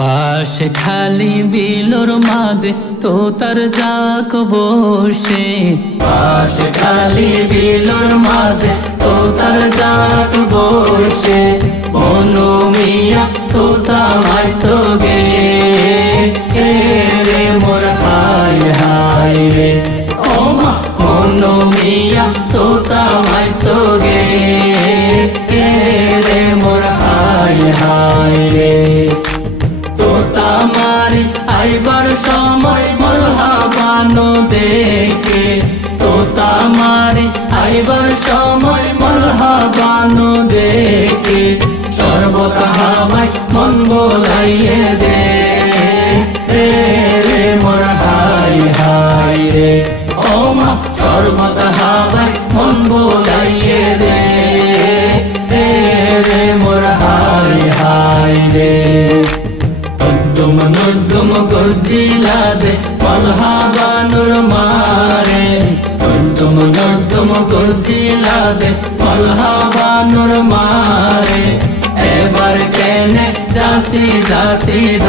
বাস খালি বিলোর মাঝে তো তার যাক বসে। বাস খালি বিলোর মাঝে তো তার যাক বসে। মনু মিয়া তো তামাই তো গে। রে মোর হাই হাই রে। ও মা মনু মিয়া তো তামাই তো গে। তোতা মারি আইবার সময় মলহাবানো দেখে তোতা মারি আইবার সময় মলহাবানো দেখে সর্বত হাবাই মন বোলাইয়ে দে। রে রে মোর হাই হাই রে, ও মা সর্বত নদ্দুম গর্জিলা দে পলহাবানুর মারে নদ্দুম নদ্দুম গর্জিলা দে পলহাবানুর মারে এবার কেনে চাষি চাষি দ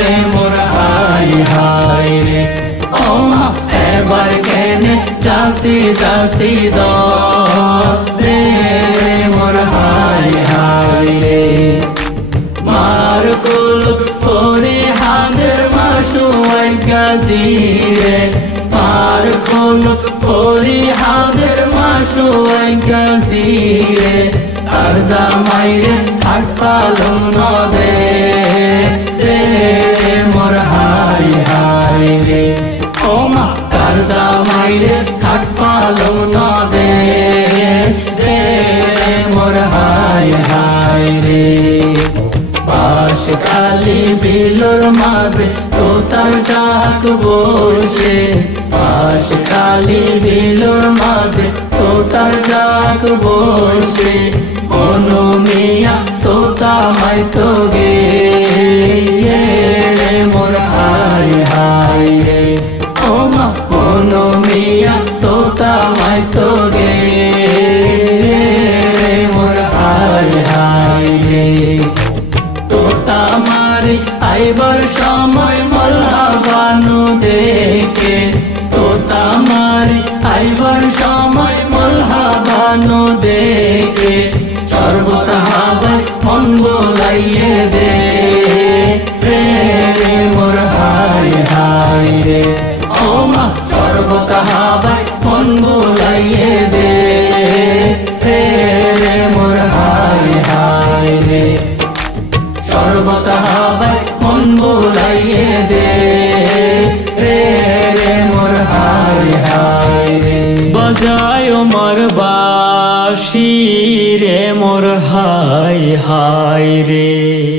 রে মোর হাই হাই রে। ও মা এবার কেনে চাষি চাষি দ। কুল পরে হাদের মাসু গাজিরে, তার জামাইরে খাট পালন নদে মোর হাই হাই রে। ও মা, তার জামাইরে খাট পালন নদে। বিলোর মাঝে তোতার ডাক বসে। পাশ কালি বিলোর মাঝে তোতার ডাক বসে। অনুমিয়া তোতা মাই তো গে। মারি আইবার সময় মল্লাবানু দেখে তোতা মারি আইবার সময় মল্লাবানু দেখে, সর্বত হাবাই মন বোলাইয়ে দে। রে মোর হাই হাই রে, ও মা, সর্বত হাবাই মন বোলাইয়ে দে। রে রে মোর হাই হাই রে, সর্বত হাবাই মন বোলাইয়ে দে। রে রে, মোর হায় হায় রে। বজায় মোর বাসি রে, মোর হায় হায় রে।